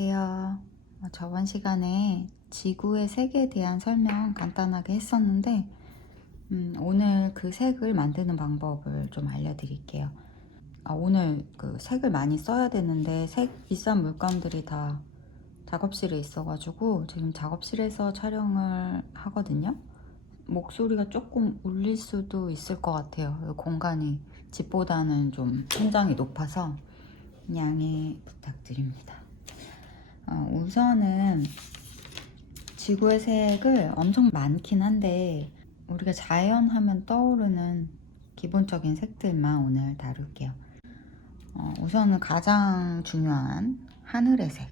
안녕하세요. 저번 시간에 지구의 색에 대한 설명 간단하게 했었는데 오늘 그 색을 만드는 방법을 좀 알려드릴게요. 오늘 그 색을 많이 써야 되는데 비싼 물감들이 다 작업실에 있어가지고 지금 작업실에서 촬영을 하거든요. 목소리가 조금 울릴 수도 있을 것 같아요. 공간이 집보다는 좀 천장이 높아서 양해 부탁드립니다. 우선은 지구의 색을 엄청 많긴 한데 우리가 자연 하면 떠오르는 기본적인 색들만 오늘 다룰게요. 우선은 가장 중요한 하늘의 색.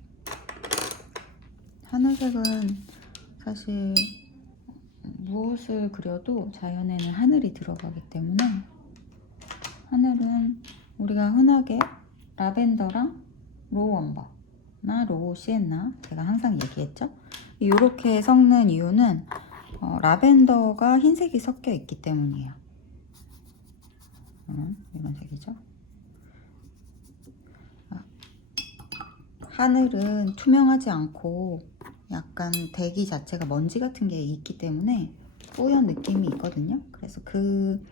하늘색은 사실 무엇을 그려도 자연에는 하늘이 들어가기 때문에 하늘은 우리가 흔하게 라벤더랑 로우엄버나 로우 시엔나, 제가 항상 얘기했죠. 이렇게 섞는 이유는 라벤더가 흰색이 섞여 있기 때문이에요. 이런 색이죠. 하늘은 투명하지 않고 약간 대기 자체가 먼지 같은 게 있기 때문에 뿌연 느낌이 있거든요. 그래서 그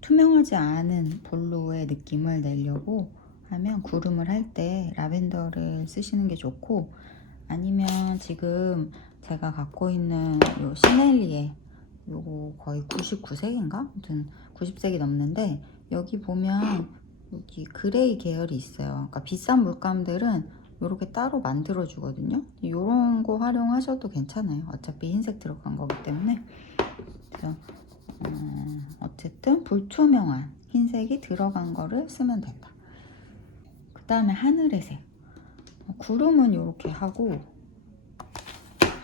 투명하지 않은 블루의 느낌을 내려고 하면 구름을 할 때 라벤더를 쓰시는 게 좋고, 아니면 지금 제가 갖고 있는 요 시넬리에 요거 거의 99색인가? 아무튼 90색이 넘는데 여기 보면 여기 그레이 계열이 있어요. 그러니까 비싼 물감들은 이렇게 따로 만들어 주거든요. 이런 거 활용하셔도 괜찮아요. 어차피 흰색 들어간 거기 때문에. 그래서 어쨌든 불투명한 흰색이 들어간 거를 쓰면 된다. 그 다음에 하늘의 색. 구름은 이렇게 하고,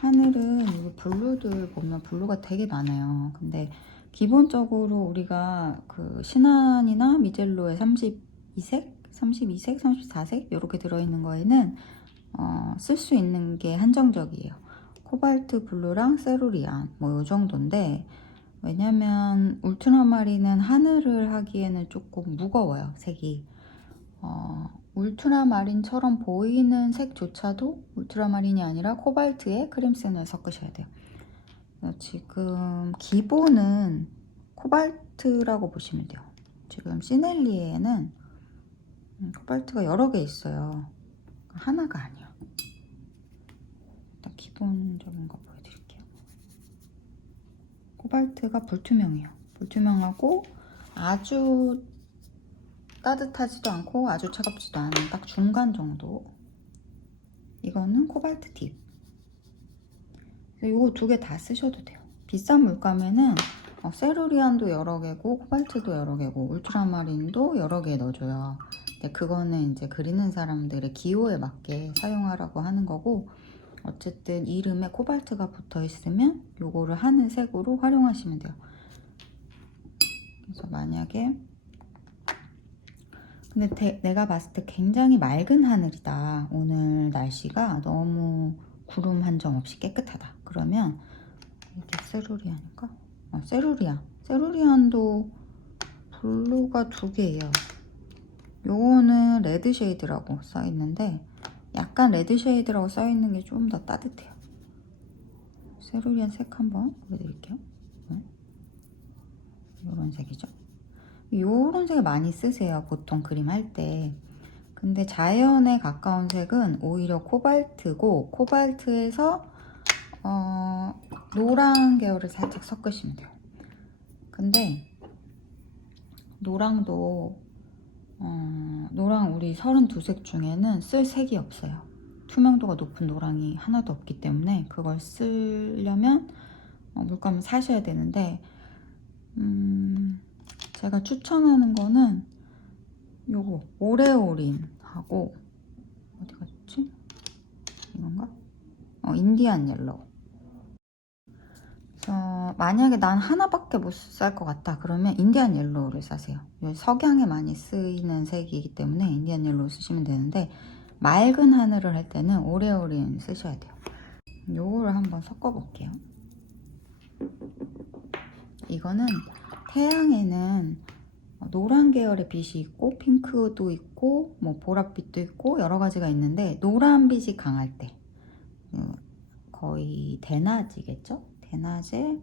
하늘은 여기 블루들 보면 블루가 되게 많아요. 근데 기본적으로 우리가 그 시난이나 미젤로의 32색, 34색 이렇게 들어있는 거에는 쓸 수 있는 게 한정적이에요. 코발트 블루랑 세루리안 뭐 이 정도인데, 왜냐면 울트라마린은 하늘을 하기에는 조금 무거워요, 색이. 울트라마린처럼 보이는 색조차도 울트라마린이 아니라 코발트에 크림슨을 섞으셔야 돼요. 지금 기본은 코발트라고 보시면 돼요. 지금 시넬리에는 코발트가 여러 개 있어요. 하나가 아니에요. 일단 기본적인 거 보여드릴게요. 코발트가 불투명해요. 불투명하고 아주 따뜻하지도 않고 아주 차갑지도 않은 딱 중간 정도. 이거는 코발트 딥. 이거 두 개 다 쓰셔도 돼요. 비싼 물감에는 세루리안도 여러 개고 코발트도 여러 개고 울트라마린도 여러 개 넣어줘요. 근데 그거는 이제 그리는 사람들의 기호에 맞게 사용하라고 하는 거고, 어쨌든 이름에 코발트가 붙어 있으면 요거를 하늘 색으로 활용하시면 돼요. 그래서 만약에 근데 내가 봤을 때 굉장히 맑은 하늘이다, 오늘 날씨가 너무 구름 한 점 없이 깨끗하다, 그러면 이게 세루리안인가? 세루리안도 블루가 두 개예요. 요거는 레드 쉐이드라고 써있는데 약간 레드 쉐이드라고 써있는 게 좀 더 따뜻해요. 세루리안 색 한번 보여드릴게요. 요런 색이죠. 요런 색을 많이 쓰세요, 보통 그림 할 때. 근데 자연에 가까운 색은 오히려 코발트고, 코발트에서 노란 계열을 살짝 섞으시면 돼요. 근데 노랑도 노랑 우리 32색 중에는 쓸 색이 없어요. 투명도가 높은 노랑이 하나도 없기 때문에 그걸 쓰려면 물감을 사셔야 되는데, 제가 추천하는 거는 요거 오레오린하고, 어디가 좋지? 이건가? 인디안 옐로우. 그래서 만약에 난 하나밖에 못 살 것 같다 그러면 인디안 옐로우를 사세요. 석양에 많이 쓰이는 색이기 때문에 인디안 옐로우 쓰시면 되는데, 맑은 하늘을 할 때는 오레오린 쓰셔야 돼요. 요거를 한번 섞어 볼게요. 이거는 태양에는 노란 계열의 빛이 있고 핑크도 있고 있고 뭐 보랏빛도 있고 여러 가지가 있는데 노란빛이 강할 때 거의 대낮이겠죠? 대낮에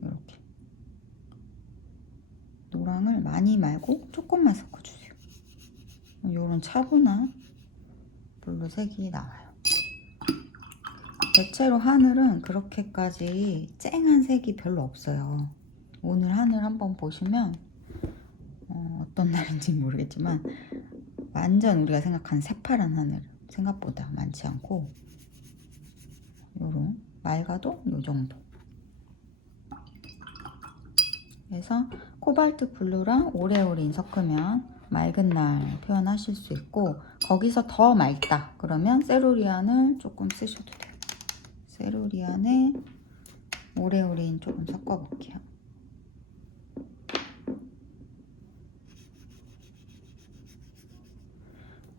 이렇게 노랑을 많이 말고 조금만 섞어주세요. 이런 차분한 블루색이 나와요. 대체로 하늘은 그렇게까지 쨍한 색이 별로 없어요. 오늘 하늘 한번 보시면 어떤 날인지 모르겠지만 완전 우리가 생각하는 새파란 하늘 생각보다 많지 않고 요런 맑아도 요 정도. 그래서 코발트 블루랑 오레오린 섞으면 맑은 날 표현하실 수 있고 거기서 더 맑다 그러면 세루리안을 조금 쓰셔도 돼요. 세루리안에 오레오린 조금 섞어볼게요.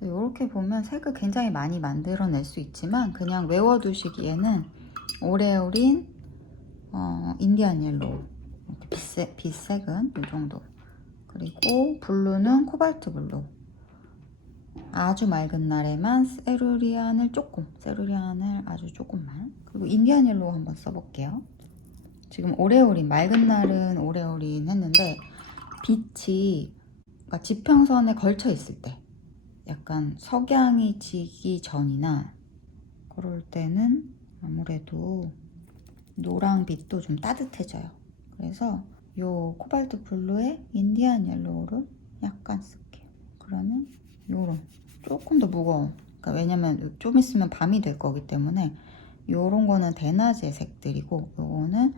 이렇게 보면 색을 굉장히 많이 만들어낼 수 있지만 그냥 외워두시기에는 오레오린, 인디안 옐로우, 빛색은 이 정도, 그리고 블루는 코발트 블루, 아주 맑은 날에만 세루리안을 조금, 세루리안을 아주 조금만, 그리고 인디안 옐로우 한번 써볼게요. 지금 오레오린, 맑은 날은 오레오린 했는데 빛이 그러니까 지평선에 걸쳐 있을 때 약간 석양이 지기 전이나 그럴 때는 아무래도 노랑빛도 좀 따뜻해져요. 그래서 요 코발트 블루에 인디안 옐로우를 약간 쓸게요. 그러면 요런 조금 더 무거운, 그러니까 왜냐면 좀 있으면 밤이 될 거기 때문에 요런 거는 대낮의 색들이고 요거는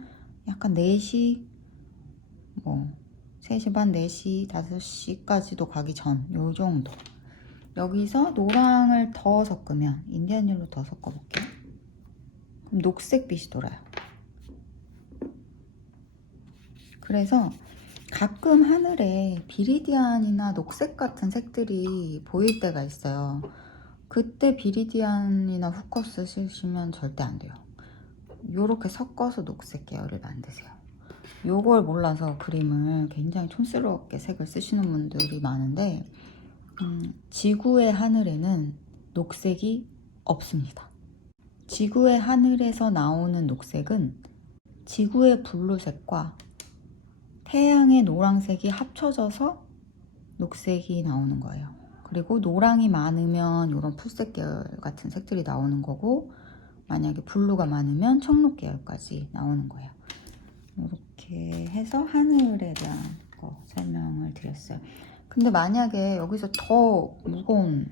약간 4시 뭐 3시 반, 4시, 5시까지도 가기 전 요 정도. 여기서 노랑을 더 섞으면 인디안 옐로우 더 섞어볼게요. 그럼 녹색빛이 돌아요. 그래서 가끔 하늘에 비리디안이나 녹색 같은 색들이 보일 때가 있어요. 그때 비리디안이나 후커스 쓰시면 절대 안 돼요. 요렇게 섞어서 녹색 계열을 만드세요. 요걸 몰라서 그림을 굉장히 촌스럽게 색을 쓰시는 분들이 많은데 지구의 하늘에는 녹색이 없습니다. 지구의 하늘에서 나오는 녹색은 지구의 블루색과 태양의 노란색이 합쳐져서 녹색이 나오는 거예요. 그리고 노랑이 많으면 이런 풋색 계열 같은 색들이 나오는 거고 만약에 블루가 많으면 청록 계열까지 나오는 거예요. 이렇게 해서 하늘에 대한 거 설명을 드렸어요. 근데 만약에 여기서 더 무거운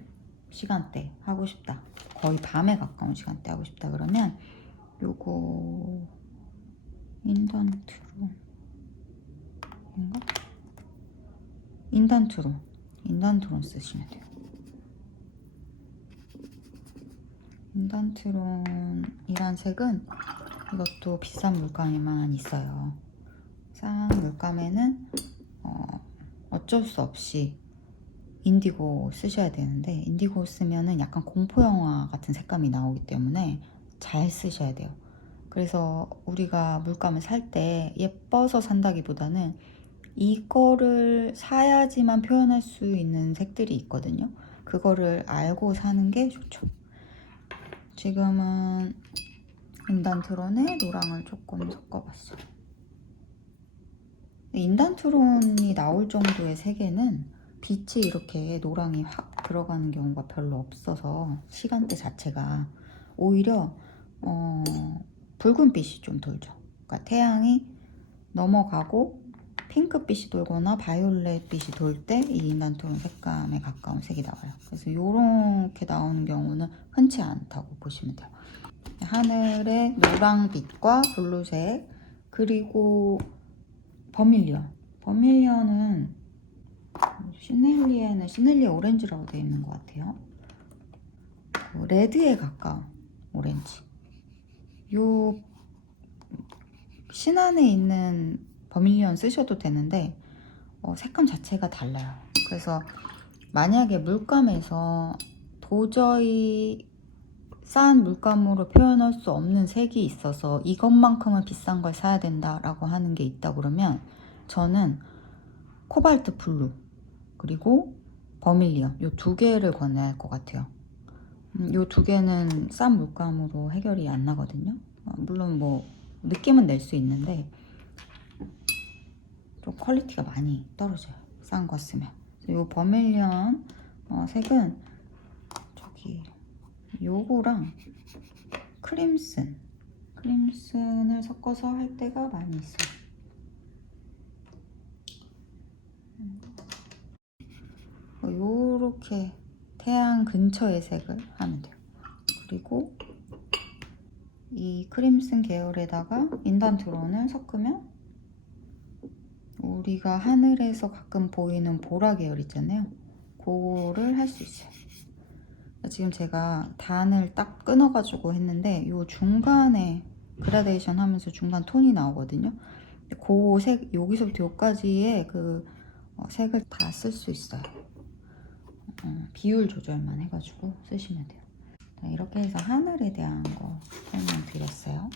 시간대 하고 싶다, 거의 밤에 가까운 시간대 하고 싶다 그러면 요거 인단트론인가? 인단트론 쓰시면 돼요. 인단트론이란 색은 이것도 비싼 물감에만 있어요. 싼 물감에는 어쩔 수 없이 인디고 쓰셔야 되는데 인디고 쓰면은 약간 공포영화 같은 색감이 나오기 때문에 잘 쓰셔야 돼요. 그래서 우리가 물감을 살 때 예뻐서 산다기보다는 이거를 사야지만 표현할 수 있는 색들이 있거든요. 그거를 알고 사는 게 좋죠. 지금은 인단트론에 노랑을 조금 섞어봤어요. 인단트론이 나올 정도의 색에는 빛이 이렇게 노랑이 확 들어가는 경우가 별로 없어서 시간대 자체가 오히려 붉은빛이 좀 돌죠. 그러니까 태양이 넘어가고 핑크빛이 돌거나 바이올렛빛이 돌 때 이 인단트론 색감에 가까운 색이 나와요. 그래서 이렇게 나오는 경우는 흔치 않다고 보시면 돼요. 하늘의 노랑빛과 블루색, 그리고 버밀리언은 시넬리에는 시넬리에 오렌지라고 되어 있는 것 같아요. 레드에 가까운 오렌지. 요 신안에 있는 버밀리언 쓰셔도 되는데 색감 자체가 달라요. 그래서 만약에 물감에서 도저히 싼 물감으로 표현할 수 없는 색이 있어서 이것만큼은 비싼 걸 사야 된다라고 하는 게 있다 그러면 저는 코발트 블루 그리고 버밀리언 이 두 개를 권해야 할 것 같아요. 이 두 개는 싼 물감으로 해결이 안 나거든요. 물론 뭐 느낌은 낼 수 있는데 좀 퀄리티가 많이 떨어져요. 싼 거 쓰면. 이 버밀리언 색은 저기 요거랑 크림슨을 섞어서 할 때가 많이 있어요. 요렇게 태양 근처의 색을 하면 돼요. 그리고 이 크림슨 계열에다가 인단트론을 섞으면 우리가 하늘에서 가끔 보이는 보라 계열 있잖아요. 그거를 할 수 있어요. 지금 제가 단을 딱 끊어가지고 했는데 요 중간에 그라데이션 하면서 중간 톤이 나오거든요. 그 색, 여기서부터 여기까지의 그 색을 다 쓸 수 있어요. 비율 조절만 해가지고 쓰시면 돼요. 이렇게 해서 하늘에 대한 거 설명드렸어요.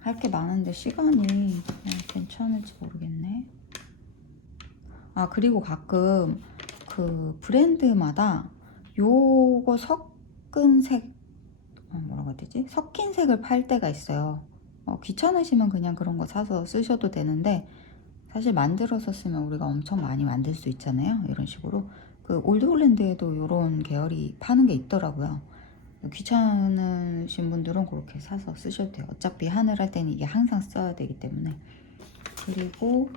할 게 많은데 시간이 괜찮을지 모르겠네. 그리고 가끔 그 브랜드마다 요거 섞은 색, 뭐라고 해야 되지? 섞인 색을 팔 때가 있어요. 귀찮으시면 그냥 그런 거 사서 쓰셔도 되는데 사실 만들어서 쓰면 우리가 엄청 많이 만들 수 있잖아요. 이런 식으로. 그 올드홀랜드에도 이런 계열이 파는 게 있더라고요. 귀찮으신 분들은 그렇게 사서 쓰셔도 돼요. 어차피 하늘 할 때는 이게 항상 써야 되기 때문에. 그리고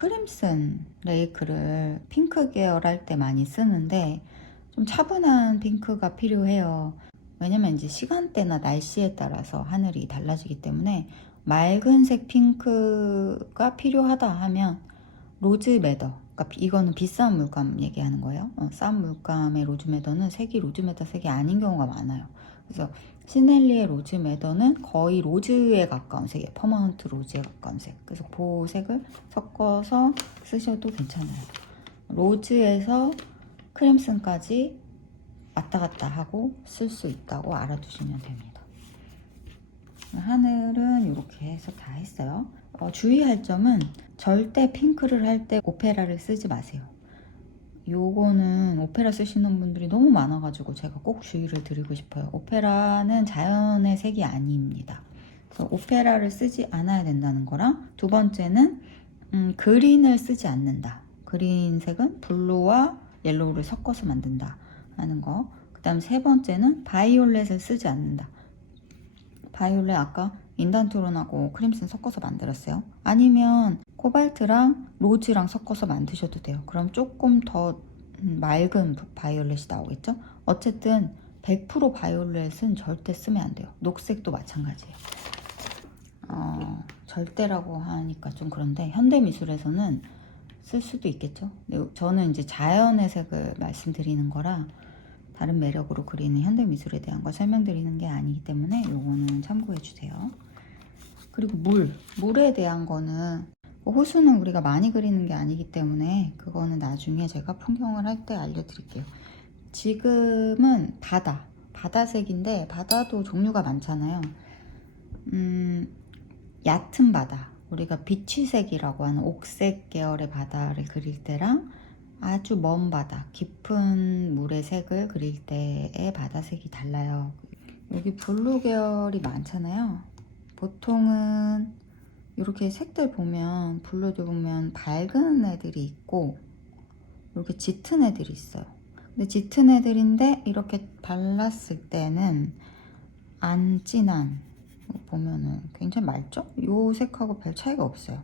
크림슨 레이크를 핑크 계열 할 때 많이 쓰는데 좀 차분한 핑크가 필요해요. 왜냐면 이제 시간대나 날씨에 따라서 하늘이 달라지기 때문에 맑은색 핑크가 필요하다 하면 로즈매더, 그러니까 이거는 비싼 물감 얘기하는 거예요. 싼 물감의 로즈매더는 색이 로즈매더 색이 아닌 경우가 많아요. 그래서 시넬리의 로즈매더는 거의 로즈에 가까운 색이에요. 퍼머넌트 로즈에 가까운 색. 그래서 그 색을 섞어서 쓰셔도 괜찮아요. 로즈에서 크림슨까지 왔다 갔다 하고 쓸 수 있다고 알아두시면 됩니다. 하늘은 이렇게 해서 다 했어요. 주의할 점은 절대 핑크를 할 때 오페라를 쓰지 마세요. 요거는 오페라 쓰시는 분들이 너무 많아가지고 제가 꼭 주의를 드리고 싶어요. 오페라는 자연의 색이 아닙니다. 그래서 오페라를 쓰지 않아야 된다는 거랑 두 번째는 그린을 쓰지 않는다. 그린색은 블루와 옐로우를 섞어서 만든다 하는 거. 그 다음 세 번째는 바이올렛을 쓰지 않는다. 바이올렛 아까 인단트론하고 크림슨 섞어서 만들었어요. 아니면 코발트랑 로즈랑 섞어서 만드셔도 돼요. 그럼 조금 더 맑은 바이올렛이 나오겠죠? 어쨌든 100% 바이올렛은 절대 쓰면 안 돼요. 녹색도 마찬가지예요. 절대라고 하니까 좀 그런데 현대미술에서는 쓸 수도 있겠죠. 근데 저는 이제 자연의 색을 말씀드리는 거라 다른 매력으로 그리는 현대미술에 대한 걸 설명드리는 게 아니기 때문에 요거는 참고해 주세요. 그리고 물에 대한 거는 호수는 우리가 많이 그리는 게 아니기 때문에 그거는 나중에 제가 풍경을 할 때 알려드릴게요. 지금은 바다색인데 바다도 종류가 많잖아요. 얕은 바다, 우리가 비치색이라고 하는 옥색 계열의 바다를 그릴 때랑 아주 먼 바다, 깊은 물의 색을 그릴 때의 바다색이 달라요. 여기 블루 계열이 많잖아요. 보통은 이렇게 색들 보면 블루도 보면 밝은 애들이 있고 이렇게 짙은 애들이 있어요. 근데 짙은 애들인데 이렇게 발랐을 때는 안 진한, 보면은 굉장히 맑죠? 이 색하고 별 차이가 없어요.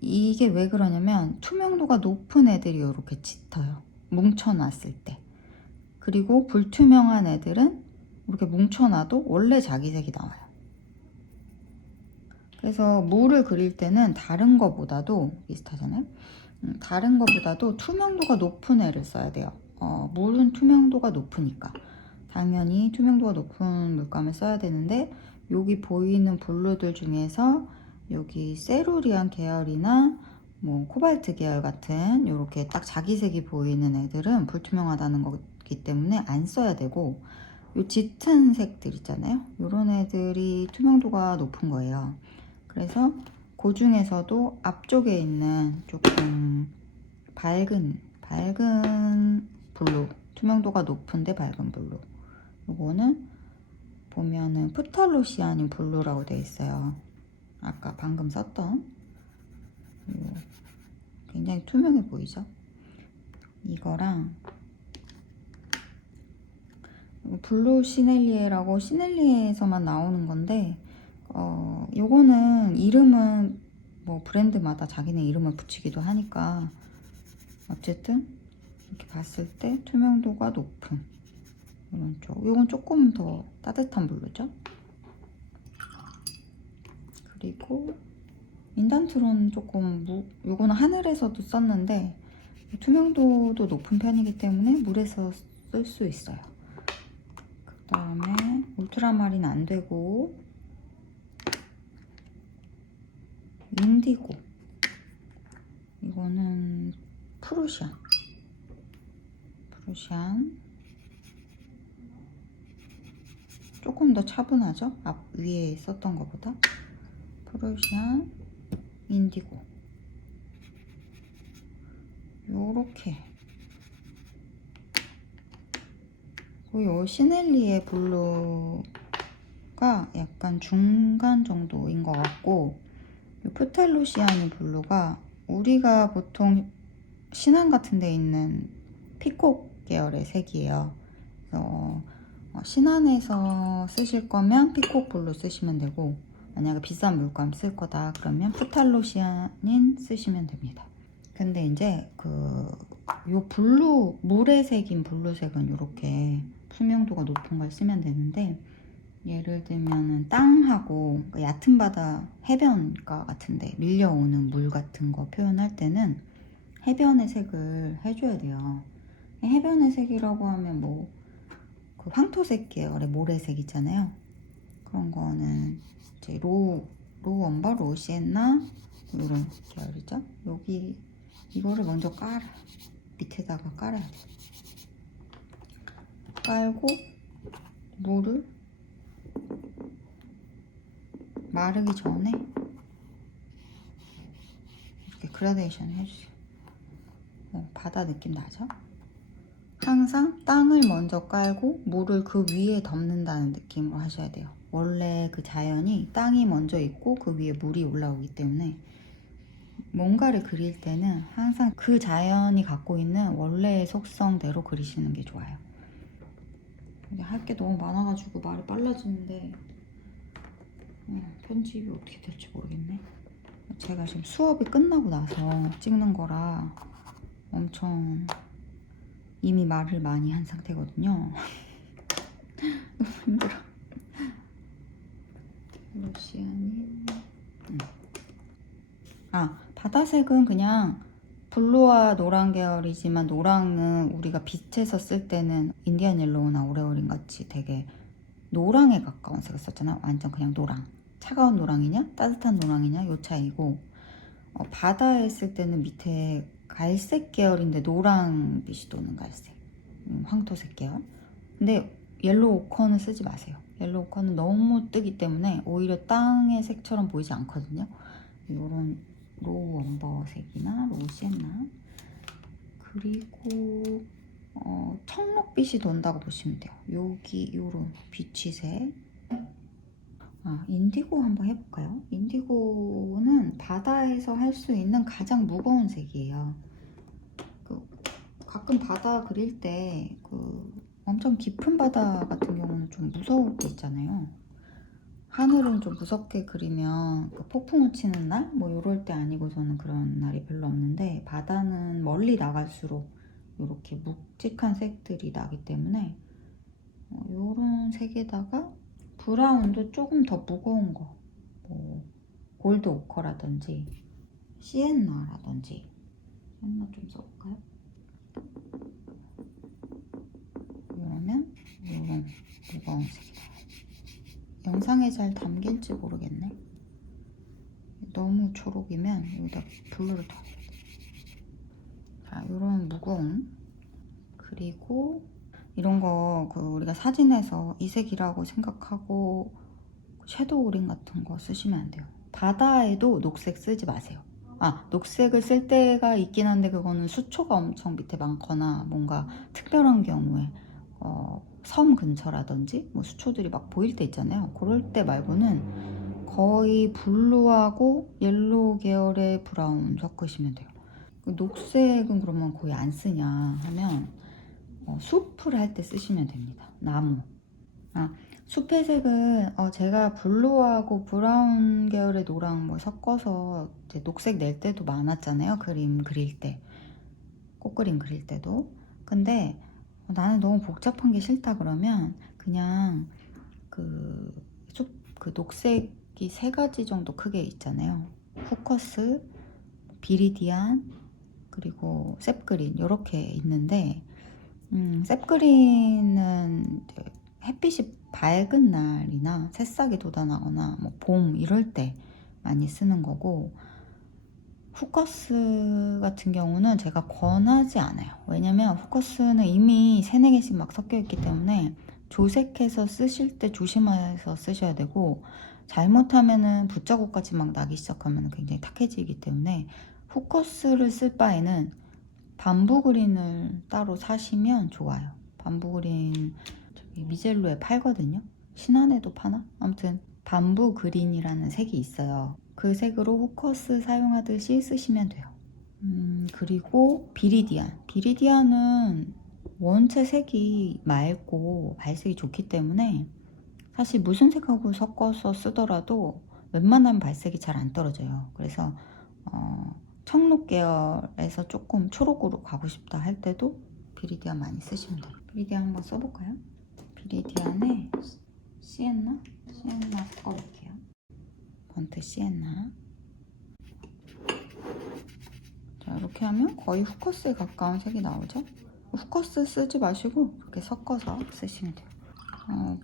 이게 왜 그러냐면 투명도가 높은 애들이 이렇게 짙어요. 뭉쳐놨을 때. 그리고 불투명한 애들은 이렇게 뭉쳐놔도 원래 자기 색이 나와요. 그래서 물을 그릴 때는 다른 거보다도 비슷하잖아요. 다른 거보다도 투명도가 높은 애를 써야 돼요. 물은 투명도가 높으니까 당연히 투명도가 높은 물감을 써야 되는데 여기 보이는 블루들 중에서 여기 세루리안 계열이나 뭐 코발트 계열 같은 이렇게 딱 자기 색이 보이는 애들은 불투명하다는 거기 때문에 안 써야 되고 요 짙은 색들 있잖아요. 이런 애들이 투명도가 높은 거예요. 그래서 그 중에서도 앞쪽에 있는 조금 밝은 블루, 투명도가 높은데 밝은 블루, 요거는 보면은 프탈로시아닌 블루라고 되어 있어요. 아까 방금 썼던 굉장히 투명해 보이죠? 이거랑 블루 시넬리에라고 시넬리에에서만 나오는 건데 요거는 이름은 뭐 브랜드마다 자기네 이름을 붙이기도 하니까 어쨌든 이렇게 봤을 때 투명도가 높은 이런 쪽. 요건 조금 더 따뜻한 블루죠. 그리고 인단트론 조금 요거는 하늘에서도 썼는데 투명도도 높은 편이기 때문에 물에서 쓸 수 있어요. 그 다음에 울트라마린 안 되고 인디고, 이거는 프루시안 조금 더 차분하죠? 앞 위에 썼던 것보다. 프루시안, 인디고, 요렇게. 그리고 시넬리의 블루가 약간 중간 정도인 것 같고, 프탈로시아닌 블루가 우리가 보통 신안 같은 데 있는 피콕 계열의 색이에요. 그래서 신안에서 쓰실 거면 피콕 블루 쓰시면 되고, 만약에 비싼 물감 쓸 거다 그러면 프탈로시아닌 쓰시면 됩니다. 근데 이제 요 블루, 물의 색인 블루색은 이렇게 투명도가 높은 걸 쓰면 되는데, 예를 들면은 땅하고 얕은 바다, 해변가 같은데 밀려오는 물 같은 거 표현할 때는 해변의 색을 해줘야 돼요. 해변의 색이라고 하면 뭐 그 황토색 계열의 모래색 있잖아요. 그런 거는 이제 로우 엄버, 로우 시엔나 이런 계열이죠. 여기 이거를 먼저 밑에다가 깔아야 돼. 깔고 물을 마르기 전에 이렇게 그라데이션을 해주세요. 바다 느낌 나죠? 항상 땅을 먼저 깔고 물을 그 위에 덮는다는 느낌으로 하셔야 돼요. 원래 그 자연이 땅이 먼저 있고 그 위에 물이 올라오기 때문에 뭔가를 그릴 때는 항상 그 자연이 갖고 있는 원래의 속성대로 그리시는 게 좋아요. 할 게 너무 많아가지고 말이 빨라지는데 편집이 어떻게 될지 모르겠네. 제가 지금 수업이 끝나고 나서 찍는 거라 엄청 이미 말을 많이 한 상태거든요. 너무 힘들어. 러시아닌. 바다색은 그냥 블루와 노랑 계열이지만, 노랑은 우리가 빛에서 쓸 때는 인디안 옐로우나 오레오린 같이 되게 노랑에 가까운 색을 썼잖아. 완전 그냥 노랑. 차가운 노랑이냐 따뜻한 노랑이냐 요 차이고, 바다에 쓸 때는 밑에 갈색 계열인데 노랑빛이 도는 갈색, 황토색 계열. 근데 옐로우 오커는 쓰지 마세요. 옐로우 오커는 너무 뜨기 때문에 오히려 땅의 색처럼 보이지 않거든요. 이런 로우 엄버색이나 로우 시엔나, 그리고 청록빛이 돈다고 보시면 돼요. 여기 요런 비치색. 인디고 한번 해볼까요? 인디고는 바다에서 할 수 있는 가장 무거운 색이에요. 가끔 바다 그릴 때 엄청 깊은 바다 같은 경우는 좀 무서울 때 있잖아요. 하늘은 좀 무섭게 그리면 폭풍우 치는 날? 뭐 이럴 때 아니고서는 그런 날이 별로 없는데, 바다는 멀리 나갈수록 이렇게 묵직한 색들이 나기 때문에 이런 색에다가 브라운도 조금 더 무거운 거, 뭐 골드 오커라든지 시엔나라든지, 시엔나 좀 써볼까요? 이러면 이런 무거운 색이다. 영상에 잘 담길지 모르겠네. 너무 초록이면 여기다 블루를 더 해야 돼. 자, 이런 무거운, 그리고 이런 거 우리가 사진에서 이 색이라고 생각하고 섀도우 그린 같은 거 쓰시면 안 돼요. 바다에도 녹색 쓰지 마세요. 녹색을 쓸 때가 있긴 한데 그거는 수초가 엄청 밑에 많거나 뭔가 특별한 경우에 섬 근처라든지 뭐 수초들이 막 보일 때 있잖아요. 그럴 때 말고는 거의 블루하고 옐로우 계열의 브라운 섞으시면 돼요. 녹색은 그러면 거의 안 쓰냐 하면 숲을 할 때 쓰시면 됩니다. 나무. 숲의 색은 제가 블루하고 브라운 계열의 노랑 뭐 섞어서 이제 녹색 낼 때도 많았잖아요. 그림 그릴 때, 꽃그림 그릴 때도. 근데 나는 너무 복잡한 게 싫다 그러면 그냥 그 녹색이 3가지 정도 크게 있잖아요. 후커스, 비리디안, 그리고 셉그린 이렇게 있는데 셉그린은 이제 햇빛이 밝은 날이나 새싹이 돋아나거나 뭐 봄 이럴 때 많이 쓰는 거고, 후커스 같은 경우는 제가 권하지 않아요. 왜냐면 후커스는 이미 3-4개씩 막 섞여 있기 때문에 조색해서 쓰실 때 조심해서 쓰셔야 되고, 잘못하면은 붓자국같이 막 나기 시작하면 굉장히 탁해지기 때문에 후커스를 쓸 바에는 밤부 그린을 따로 사시면 좋아요. 밤부 그린 저기 미젤로에 팔거든요. 신한에도 파나? 아무튼 밤부 그린이라는 색이 있어요. 그 색으로 후커스 사용하듯이 쓰시면 돼요. 그리고 비리디안은 원체 색이 맑고 발색이 좋기 때문에 사실 무슨 색하고 섞어서 쓰더라도 웬만하면 발색이 잘 안 떨어져요. 그래서 청록 계열에서 조금 초록으로 가고 싶다 할 때도 비리디안 많이 쓰시면 돼요. 비리디안 한번 써볼까요? 비리디안에 시엔나 섞어볼게요. 번트 시엔나. 자, 이렇게 하면 거의 후커스에 가까운 색이 나오죠? 후커스 쓰지 마시고 이렇게 섞어서 쓰시면 돼요.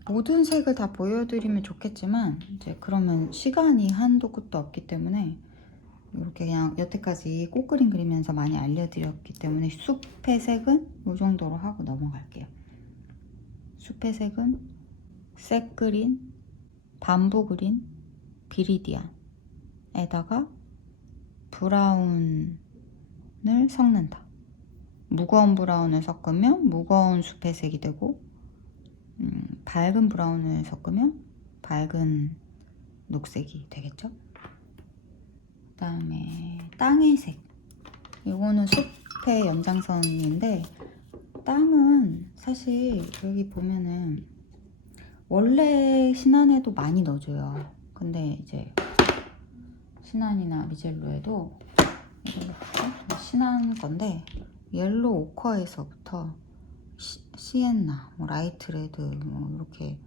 모든 색을 다 보여드리면 좋겠지만 이제 그러면 시간이 한도 끝도 없기 때문에 이렇게 그냥 여태까지 꽃그림 그리면서 많이 알려드렸기 때문에 숲의 색은 이 정도로 하고 넘어갈게요. 숲의 색은 셋그린, 밤부그린, 비리디안에다가 브라운을 섞는다. 무거운 브라운을 섞으면 무거운 숲의 색이 되고, 밝은 브라운을 섞으면 밝은 녹색이 되겠죠. 그 다음에 땅의 색. 이거는 숲의 연장선인데, 땅은 사실 여기 보면은 원래 신한에도 많이 넣어줘요. 근데 이제 신한이나 미젤로에도 이걸로 볼까? 신한 건데 옐로우 오커에서부터 시엔나, 뭐 라이트 레드, 뭐 이렇게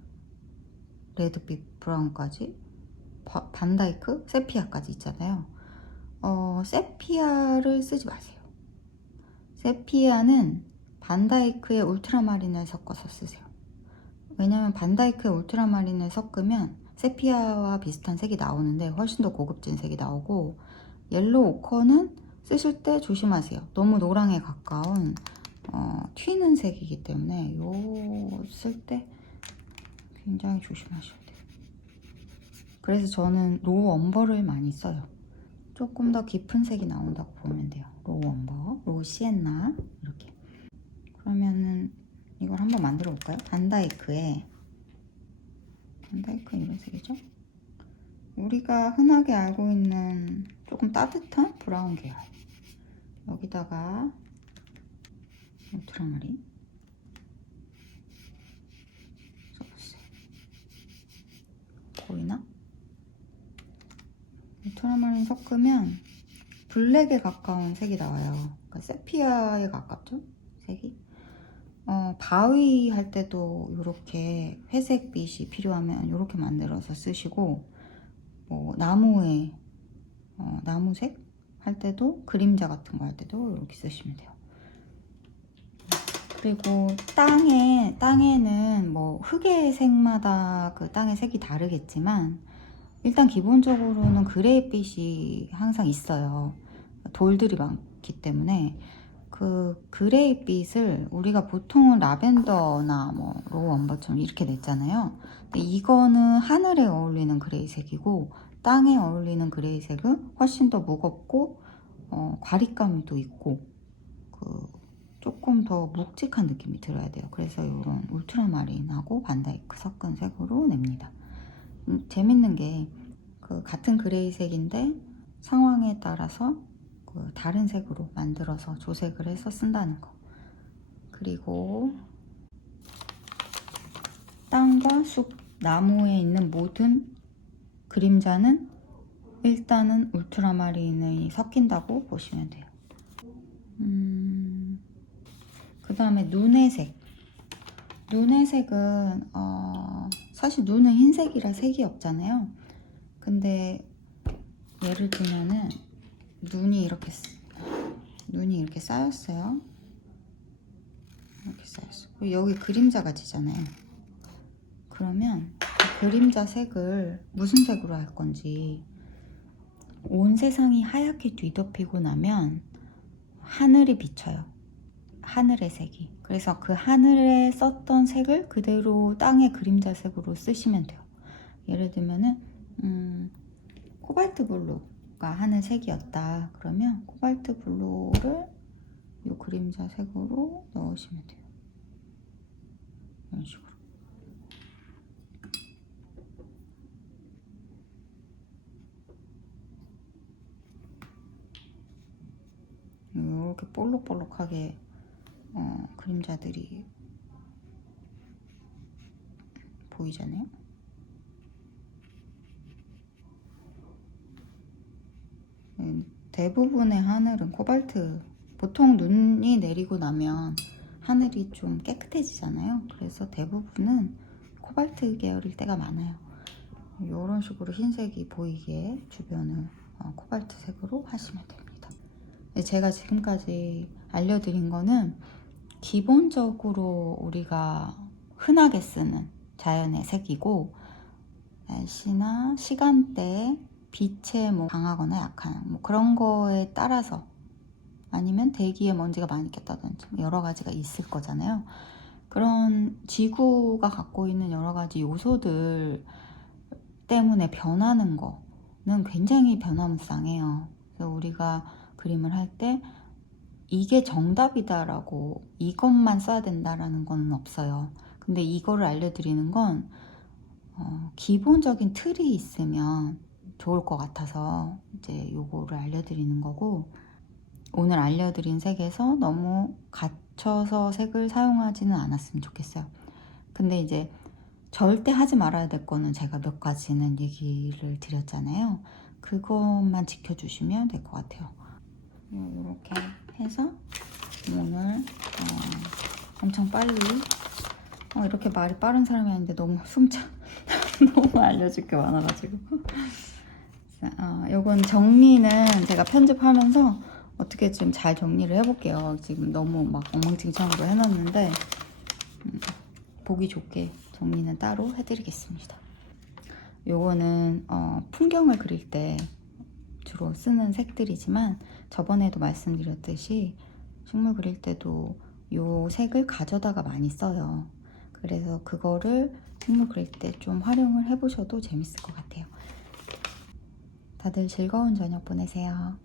레드빛 브라운까지 반다이크, 세피아까지 있잖아요. 세피아를 쓰지 마세요. 세피아는 반다이크에 울트라마린을 섞어서 쓰세요. 왜냐면 반다이크에 울트라마린을 섞으면 세피아와 비슷한 색이 나오는데 훨씬 더 고급진 색이 나오고, 옐로우 오커는 쓰실 때 조심하세요. 너무 노랑에 가까운 튀는 색이기 때문에 요 쓸 때 굉장히 조심하셔야 돼요. 그래서 저는 로우 엄버를 많이 써요. 조금 더 깊은 색이 나온다고 보면 돼요. 로우 엄버, 로우 시엔나 이렇게. 그러면은 이걸 한번 만들어 볼까요? 반다이크 이런 색이죠? 우리가 흔하게 알고 있는 조금 따뜻한 브라운 계열. 여기다가 울트라마린 써봤어요. 보이나? 울트라마린 섞으면 블랙에 가까운 색이 나와요. 그러니까 세피아에 가깝죠? 색이. 바위 할 때도 이렇게 회색빛이 필요하면 이렇게 만들어서 쓰시고, 뭐 나무에 나무색 할 때도, 그림자 같은 거 할 때도 이렇게 쓰시면 돼요. 그리고 땅에는 뭐 흙의 색마다 그 땅의 색이 다르겠지만 일단 기본적으로는 그레이빛이 항상 있어요. 돌들이 많기 때문에 그 그레이빛을 우리가 보통은 라벤더나 뭐 로우 엄버처럼 이렇게 냈잖아요. 근데 이거는 하늘에 어울리는 그레이색이고 땅에 어울리는 그레이색은 훨씬 더 무겁고 과립감이 또 있고 조금 더 묵직한 느낌이 들어야 돼요. 그래서 이런 울트라마린하고 반다이크 섞은 색으로 냅니다. 재밌는 게 같은 그레이색인데 상황에 따라서 다른 색으로 만들어서 조색을 해서 쓴다는 거. 그리고 땅과 숲, 나무에 있는 모든 그림자는 일단은 울트라마린이 섞인다고 보시면 돼요. 그 다음에 눈의 색. 눈의 색은 사실 눈은 흰색이라 색이 없잖아요. 근데 예를 들면은 눈이 이렇게 쌓였어요. 이렇게 쌓였어. 여기 그림자가 지잖아요. 그러면 그 그림자 색을 무슨 색으로 할 건지, 온 세상이 하얗게 뒤덮이고 나면 하늘이 비쳐요. 하늘의 색이. 그래서 그 하늘에 썼던 색을 그대로 땅의 그림자 색으로 쓰시면 돼요. 예를 들면은 코발트 블루가 하늘 색이었다. 그러면 코발트 블루를 이 그림자 색으로 넣으시면 돼요. 이런 식으로. 이렇게 볼록볼록하게 그림자들이 보이잖아요. 대부분의 하늘은 코발트, 보통 눈이 내리고 나면 하늘이 좀 깨끗해지잖아요. 그래서 대부분은 코발트 계열일 때가 많아요. 이런 식으로 흰색이 보이게 주변을 코발트 색으로 하시면 됩니다. 제가 지금까지 알려드린 거는 기본적으로 우리가 흔하게 쓰는 자연의 색이고, 날씨나 시간대, 빛에 강하거나 약한 그런 거에 따라서, 아니면 대기에 먼지가 많이 꼈다든지 여러 가지가 있을 거잖아요. 그런 지구가 갖고 있는 여러 가지 요소들 때문에 변하는 거는 굉장히 변화무쌍해요. 그래서 우리가 그림을 할 때 이게 정답이다라고 이것만 써야 된다라는 건 없어요. 근데 이거를 알려드리는 건 기본적인 틀이 있으면 좋을 것 같아서 이제 요거를 알려드리는 거고, 오늘 알려드린 색에서 너무 갇혀서 색을 사용하지는 않았으면 좋겠어요. 근데 이제 절대 하지 말아야 될 거는 제가 몇 가지는 얘기를 드렸잖아요. 그것만 지켜주시면 될 것 같아요. 이렇게 해서 오늘 엄청 빨리 이렇게 말이 빠른 사람이 아닌데 너무 숨차 너무 알려줄 게 많아가지고 요건 정리는 제가 편집하면서 어떻게 좀 잘 정리를 해볼게요. 지금 너무 막 엉망진창으로 해놨는데 보기 좋게 정리는 따로 해드리겠습니다. 요거는 풍경을 그릴 때 주로 쓰는 색들이지만, 저번에도 말씀드렸듯이 식물 그릴 때도 요 색을 가져다가 많이 써요. 그래서 그거를 식물 그릴 때 좀 활용을 해보셔도 재밌을 것 같아요. 다들 즐거운 저녁 보내세요.